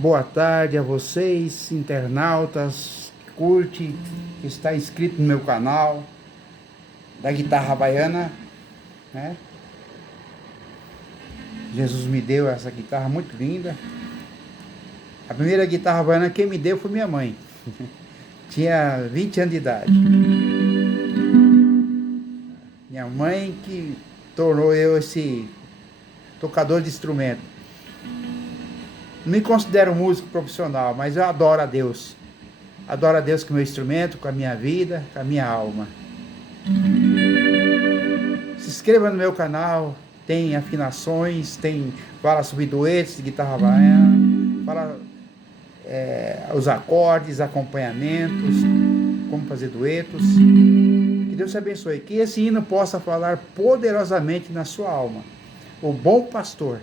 Boa tarde a vocês, internautas, que curte, que está inscrito no meu canal da guitarra baiana, né? Jesus me deu essa guitarra muito linda. A primeira guitarra baiana quem me deu foi minha mãe. Tinha 20 anos de idade. Minha mãe que tornou eu esse tocador de instrumento. Não me considero músico profissional, mas eu adoro a Deus. Adoro a Deus com o meu instrumento, com a minha vida, com a minha alma. Se inscreva no meu canal, tem afinações, fala sobre duetos de guitarra baiana, fala os acordes, acompanhamentos, como fazer duetos. Que Deus te abençoe, que esse hino possa falar poderosamente na sua alma. O bom pastor.